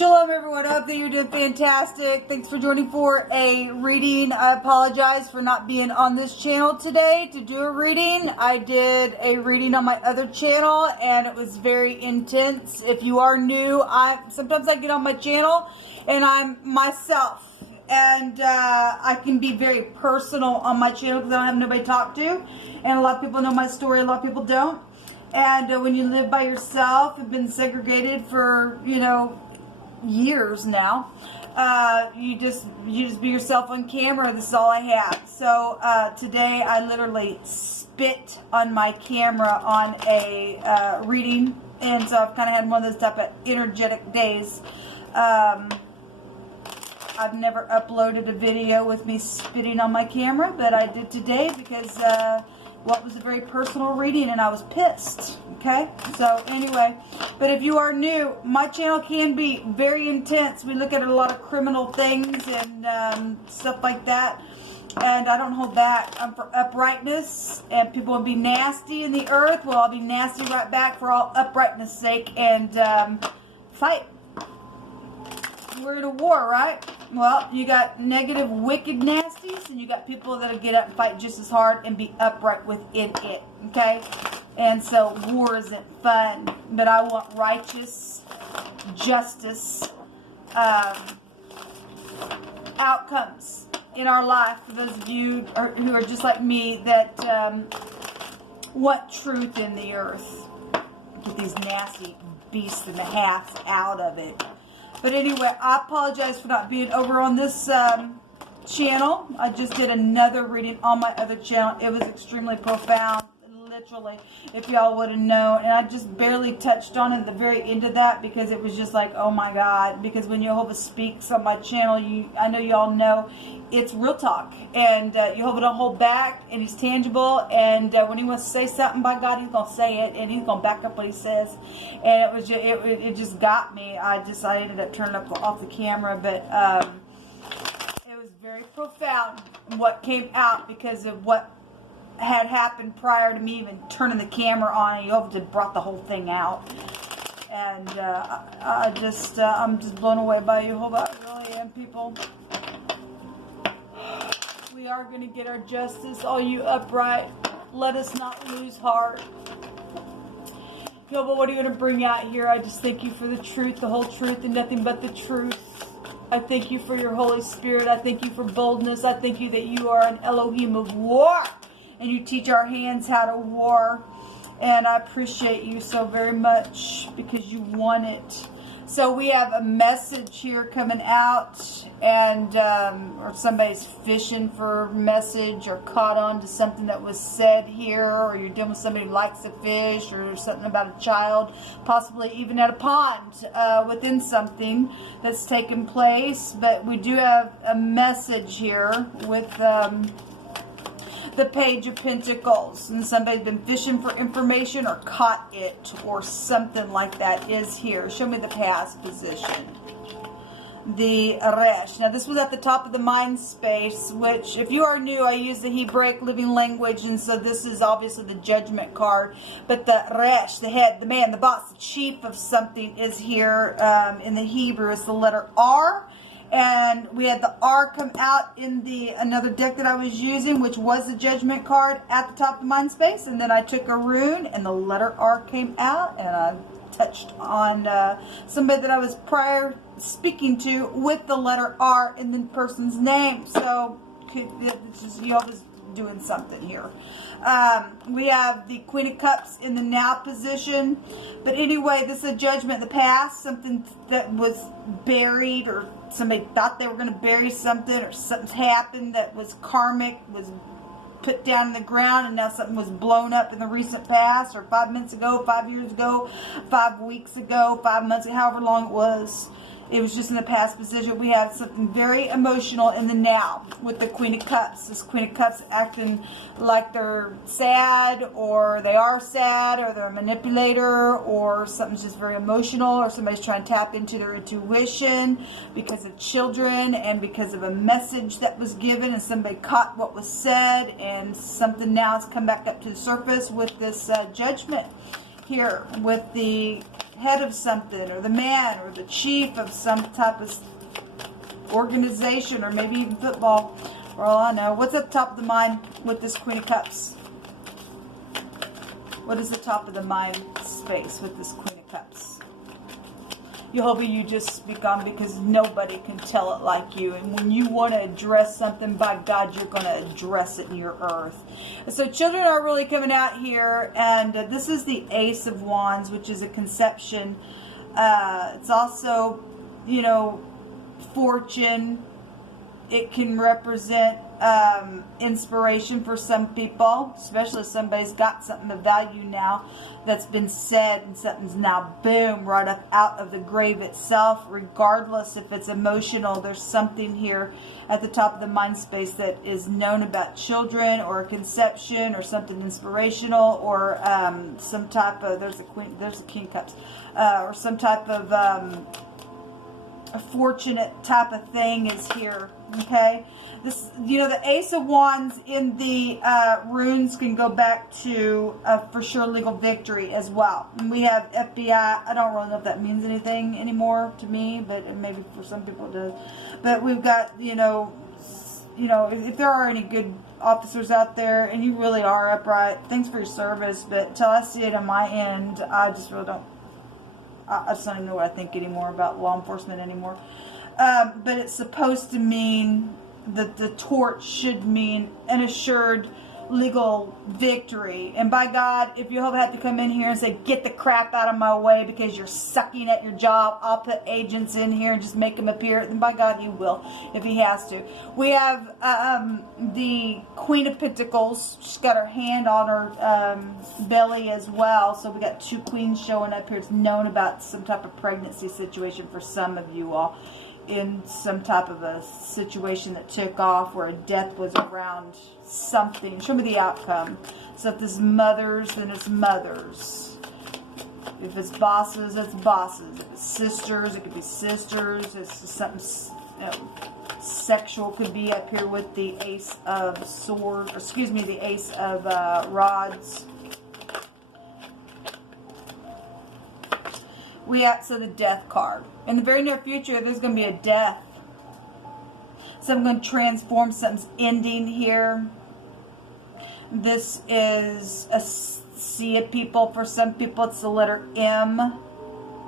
Shalom everyone, I hope that you're doing fantastic. Thanks for joining for a reading. I apologize for not being on this channel today to do a reading. I did a reading on my other channel and it was very intense. If you are new, sometimes I get on my channel and I'm myself. And I can be very personal on my channel because I don't have nobody to talk to. And a lot of people know my story, a lot of people don't. And when you live by yourself and been segregated for, years now, you just be yourself on camera. This is all I have. So today I literally spit on my camera on a reading, and so I've kind of had one of those type of energetic days. I've never uploaded a video with me spitting on my camera, but I did today because it was a very personal reading and I was pissed. Okay, so anyway, but if you are new, my channel can be very intense. We look at a lot of criminal things and stuff like that, and I don't hold back. I'm for uprightness, and people will be nasty in the earth. Well, I'll be nasty right back for all uprightness sake, and fight. We're in a war, right? Well, you got negative, wicked nasties, and you got people that'll get up and fight just as hard and be upright within it, okay? And so war isn't fun, but I want righteous justice outcomes in our life for those of you who are just like me that want truth in the earth. Get these nasty beasts and a half out of it. But anyway, I apologize for not being over on this channel. I just did another reading on my other channel. It was extremely profound, literally, if y'all would have known. And I just barely touched on it at the very end of that because it was just like, oh my God. Because when Jehovah speaks on my channel, I know y'all know, it's real talk. And Jehovah don't hold back, and he's tangible. And when he wants to say something by God, he's going to say it, and he's going to back up what he says. And it was just, it just got me. I ended up turning off the camera, but it was very profound what came out because of what had happened prior to me even turning the camera on, and Jehovah just brought the whole thing out. And I'm just blown away by Jehovah. I really am, people. We are going to get our justice. All you upright, let us not lose heart. Jehovah, what are you going to bring out here? I just thank you for the truth, the whole truth, and nothing but the truth. I thank you for your Holy Spirit. I thank you for boldness. I thank you that you are an Elohim of war, and you teach our hands how to war. And I appreciate you so very much because you want it. So we have a message here coming out, and or somebody's fishing for a message or caught on to something that was said here, or you're dealing with somebody who likes to fish, or something about a child, possibly even at a pond within something that's taken place. But we do have a message here with the Page of Pentacles, and somebody's been fishing for information or caught it or something like that is here. Show me the past position. The Resh. Now this was at the top of the mind space, which if you are new, I use the Hebraic living language, and so this is obviously the judgment card. But the Resh, the head, the man, the boss, the chief of something is here in the Hebrew. It's the letter R. And we had the R come out in another deck that I was using, which was the judgment card at the top of mind space. And then I took a rune and the letter R came out, and I touched on somebody that I was prior speaking to with the letter R in the person's name. So Jehovah's doing something here. We have the Queen of Cups in the now position. But anyway, this is a judgment in the past, something that was buried, or somebody thought they were going to bury something, or something's happened that was karmic, was put down in the ground, and now something was blown up in the recent past, or 5 minutes ago, 5 years ago, 5 weeks ago, 5 months, however long it was. It was just in the past position. We have something very emotional in the now with the Queen of Cups. This Queen of Cups acting like they're sad, or they are sad, or they're a manipulator, or something's just very emotional, or somebody's trying to tap into their intuition because of children and because of a message that was given, and somebody caught what was said, and something now has come back up to the surface with this judgment here with the head of something, or the man, or the chief of some type of organization, or maybe even football, for all I know. What's up top of the mind with this Queen of Cups? What is the top of the mind space with this Queen of Cups? Jehovah, you just speak on, because nobody can tell it like you. And when you want to address something, by God, you're going to address it in your earth. And so children are really coming out here. And this is the Ace of Wands, which is a conception. It's also, you know, fortune. It can represent inspiration for some people, especially if somebody's got something of value now that's been said, and something's now, boom, right up out of the grave itself. Regardless if it's emotional, there's something here at the top of the mind space that is known about children, or conception, or something inspirational, or some type of, there's a King of Cups, or some type of a fortunate type of thing is here. Okay, this, you know, the Ace of Wands in the runes can go back to for sure legal victory as well. And we have FBI. I don't really know if that means anything anymore to me, but maybe for some people it does. But we've got, you know, if there are any good officers out there and you really are upright, thanks for your service. But until I see it on my end, I just really don't. I just don't even know what I think anymore about law enforcement anymore. But it's supposed to mean that the torch should mean an assured legal victory. And by God, if Jehovah had to come in here and say, get the crap out of my way because you're sucking at your job, I'll put agents in here and just make them appear, then by God, he will, if he has to. We have the Queen of Pentacles. She's got her hand on her belly as well. So we got two queens showing up here. It's known about some type of pregnancy situation for some of you all, in some type of a situation that took off where a death was around something. Show me the outcome. So if it's mothers, then it's mothers. If it's bosses, it's bosses. If it's sisters, it could be sisters. It's something, you know, sexual could be up here with the Ace of Swords, or excuse me, the Ace of Rods. We have, so the Death card. In the very near future, there's going to be a death. Something's going to transform, something's ending here. This is a sea of people. For some people, it's the letter M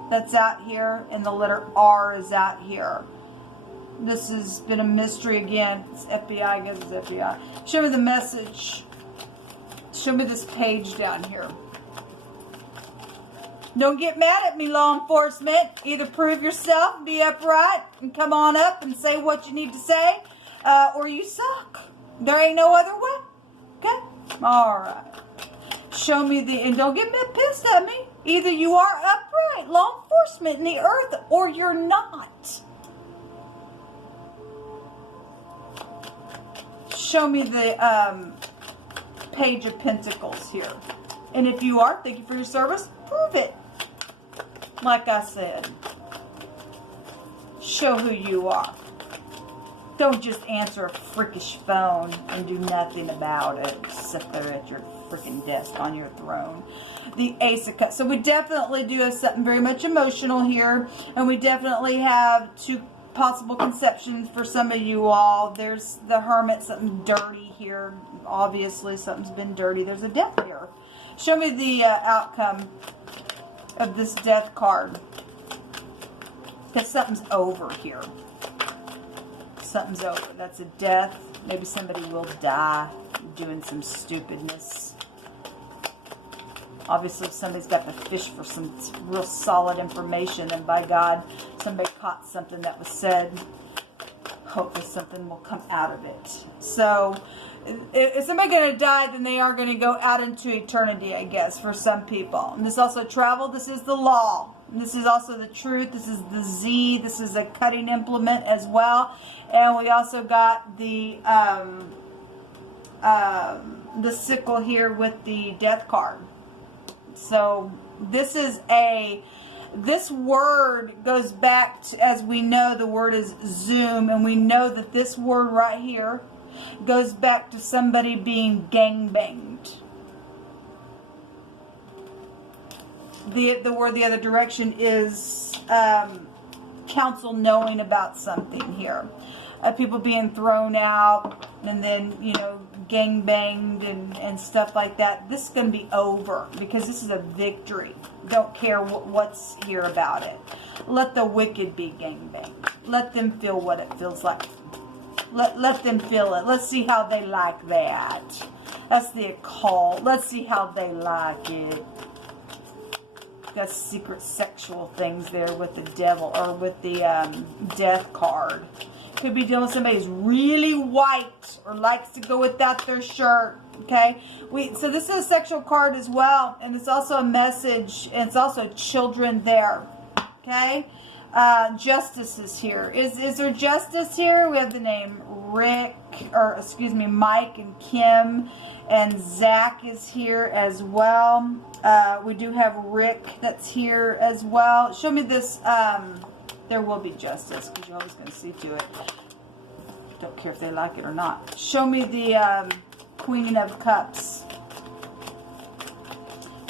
that's out here, and the letter R is out here. This has been a mystery again. It's FBI, I guess it's FBI. Show me the message. Show me this page down here. Don't get mad at me, law enforcement. Either prove yourself, be upright, and come on up and say what you need to say, or you suck. There ain't no other way. Okay? All right. Show me the, and don't get me pissed at me. Either you are upright, law enforcement in the earth, or you're not. Show me the Page of Pentacles here. And if you are, thank you for your service, prove it. Like I said, show who you are. Don't just answer a freakish phone and do nothing about it. Sit there at your freaking desk on your throne. The Ace of Cups. So we definitely do have something very much emotional here. And we definitely have two possible conceptions for some of you all. There's the Hermit, something dirty here. Obviously, something's been dirty. There's a death here. Show me the outcome of this Death card. Because something's over here. Something's over. That's a death. Maybe somebody will die doing some stupidness. Obviously, if somebody's got to fish for some real solid information, then by God, somebody caught something that was said. Hopefully something will come out of it. So, if somebody's going to die, then they are going to go out into eternity, I guess, for some people. And this also travel. This is the law. And this is also the truth. This is the Z. This is a cutting implement as well. And we also got the sickle here with the Death card. So this is this word goes back to, as we know, the word is Zoom. And we know that this word right here goes back to somebody being gangbanged. The word the other direction is counsel knowing about something here. People being thrown out and then, you know, gang banged and stuff like that. This is going to be over because this is a victory. Don't care what's here about it. Let the wicked be gang banged. Let them feel what it feels like. Let them feel it. Let's see how they like that. That's the occult. Let's see how they like it. Got secret sexual things there with the devil or with the death card. Could be dealing with somebody who's really white or likes to go without their shirt. Okay, so this is a sexual card as well, and it's also a message, and it's also children there. Okay, justice is here. Is there justice here? We have the name Mike and Kim, and Zach is here as well. We do have Rick that's here as well. Show me this. There will be justice because you're always going to see to it. Don't care if they like it or not. Show me the Queen of Cups.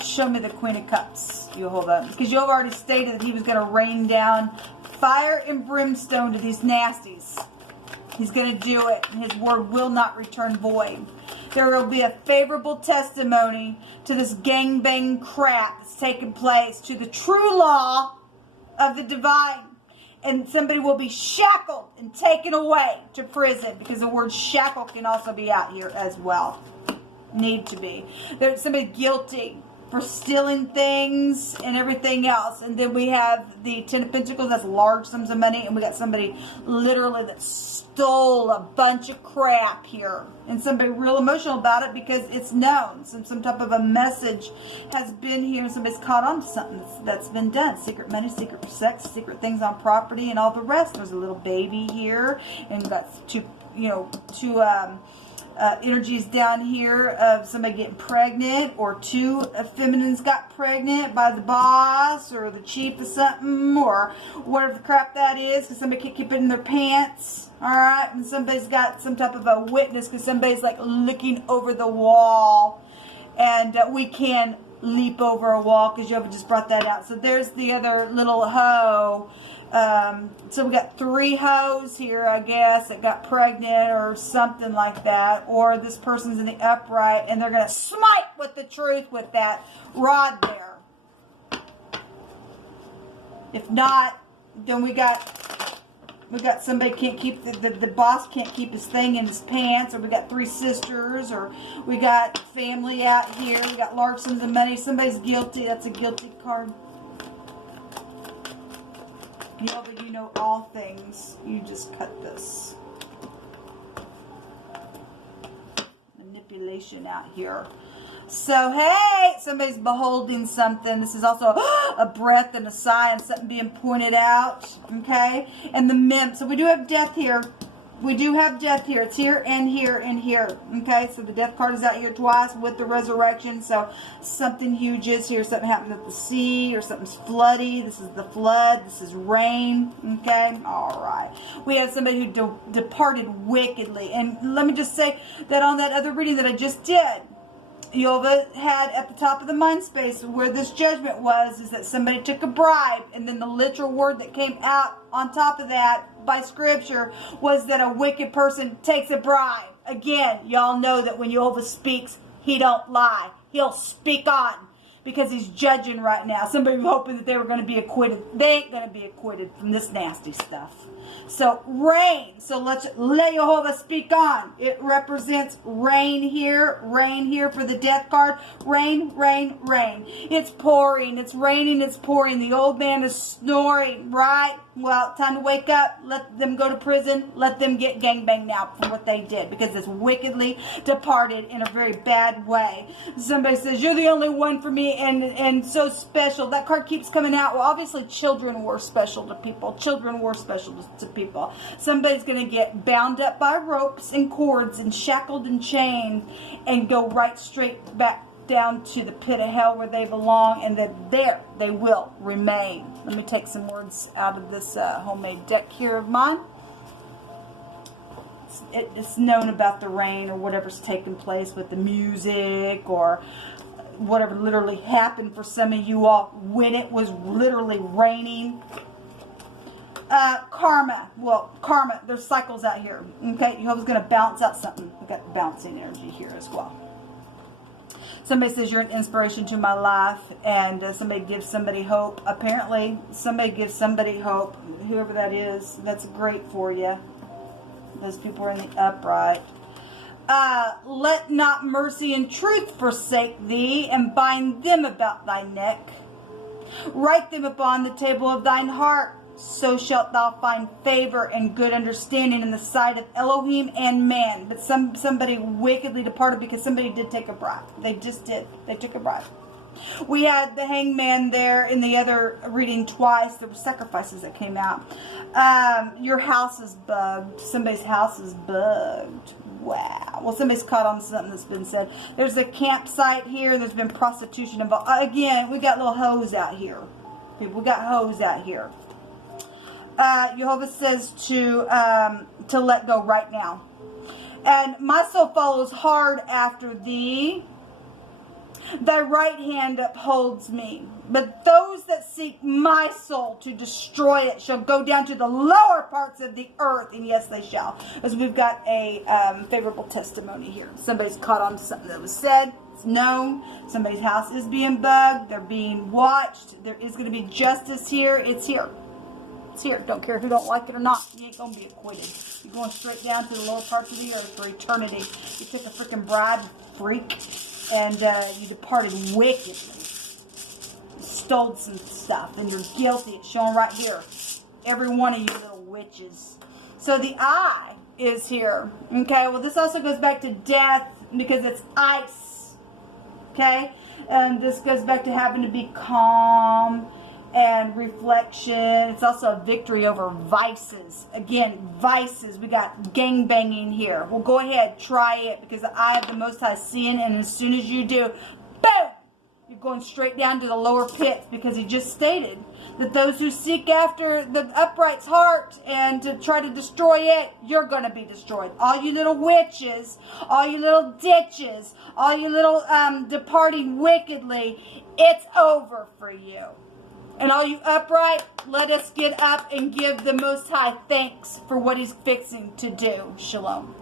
Show me the Queen of Cups. You hold on. Because you've already stated that he was going to rain down fire and brimstone to these nasties. He's going to do it. And his word will not return void. There will be a favorable testimony to this gangbang crap that's taking place, to the true law of the divine. And somebody will be shackled and taken away to prison, because the word shackle can also be out here as well. Need to be. There's somebody guilty for stealing things and everything else. And then we have the Ten of Pentacles, that's large sums of money. And we got somebody literally that stole a bunch of crap here. And somebody real emotional about it because it's known. Some type of a message has been here. And somebody's caught on to something that's been done. Secret money, secret sex, secret things on property, and all the rest. There's a little baby here. And got two energies down here of somebody getting pregnant, or two feminines got pregnant by the boss or the chief of something, or whatever the crap that is, because somebody can't keep it in their pants. Alright, and somebody's got some type of a witness because somebody's like looking over the wall, and we can leap over a wall because Jehovah just brought that out. So there's the other little hoe. So we got 3 hoes here, I guess, that got pregnant or something like that. Or this person's in the upright and they're going to smite with the truth with that rod there. If not, then we got somebody can't keep, the boss can't keep his thing in his pants, or we got 3 sisters, or we got family out here. We got large sums of money. Somebody's guilty. That's a guilty card. But you know all things. You just cut this. Manipulation out here. So, hey, somebody's beholding something. This is also a breath and a sigh and something being pointed out. Okay? And the Nymph. So we do have death here. We do have death here. It's here and here and here. Okay? So the death card is out here twice with the resurrection. So something huge is here. Something happens at the sea, or something's floody. This is the flood. This is rain. Okay? Alright. We have somebody who departed wickedly. And let me just say that on that other reading that I just did, Yoga had at the top of the mind space where this judgment was, is that somebody took a bribe, and then the literal word that came out on top of that by scripture was that a wicked person takes a bribe. Again, y'all know that when Jehovah speaks, he don't lie. He'll speak on, because he's judging right now. Somebody was hoping that they were going to be acquitted. They ain't going to be acquitted from this nasty stuff. So rain. So let's let Jehovah speak on. It represents rain here for the death card. Rain, rain, rain. It's pouring. It's raining. It's pouring. The old man is snoring, right? Well, time to wake up. Let them go to prison. Let them get gangbanged now for what they did, because it's wickedly departed in a very bad way. Somebody says, you're the only one for me, and so special. That card keeps coming out. Well, obviously children were special to people. Children were special to people. Somebody's going to get bound up by ropes and cords and shackled and chained and go right straight back down to the pit of hell where they belong, and that there they will remain. Let me take some words out of this homemade deck here of mine. It's known about the rain or whatever's taking place with the music, or whatever literally happened for some of you all when it was literally raining. Karma. Well, karma. There's cycles out here. Okay, Jehovah's going to balance out something. We got balancing energy here as well. Somebody says you're an inspiration to my life, and somebody gives somebody hope. Apparently, somebody gives somebody hope. Whoever that is, that's great for you. Those people are in the upright. Let not mercy and truth forsake thee, and bind them about thy neck. Write them upon the table of thine heart. So shalt thou find favor and good understanding in the sight of Elohim and man. But somebody wickedly departed because somebody did take a bribe. They just did. They took a bribe. We had the hangman there in the other reading twice. There were sacrifices that came out. Your house is bugged. Somebody's house is bugged. Wow. Well, somebody's caught on something that's been said. There's a campsite here. There's been prostitution involved. Again, we got little hoes out here. People, we got hoes out here. Jehovah says to let go right now. And my soul follows hard after thee. Thy right hand upholds me. But those that seek my soul to destroy it shall go down to the lower parts of the earth. And yes, they shall. Because we've got a favorable testimony here. Somebody's caught on to something that was said. It's known. Somebody's house is being bugged. They're being watched. There is going to be justice here. It's here. It's here. Don't care who don't like it or not. You ain't going to be acquitted. You're going straight down to the lower parts of the earth for eternity. You took a freaking bribe, freak, and you departed wickedly. You stole some stuff, and you're guilty. It's shown right here. Every one of you little witches. So the eye is here. Okay, well, this also goes back to death because it's ice. Okay, and this goes back to having to be calm and reflection. It's also a victory over vices. Again, vices. We got gang banging here. Well, go ahead, try it, because the eye of the Most High is seeing, and as soon as you do, boom, you're going straight down to the lower pits, because he just stated that those who seek after the upright's heart and to try to destroy it, you're going to be destroyed. All you little witches, all you little ditches, all you little departing wickedly, it's over for you. And all you upright, let us get up and give the Most High thanks for what he's fixing to do. Shalom.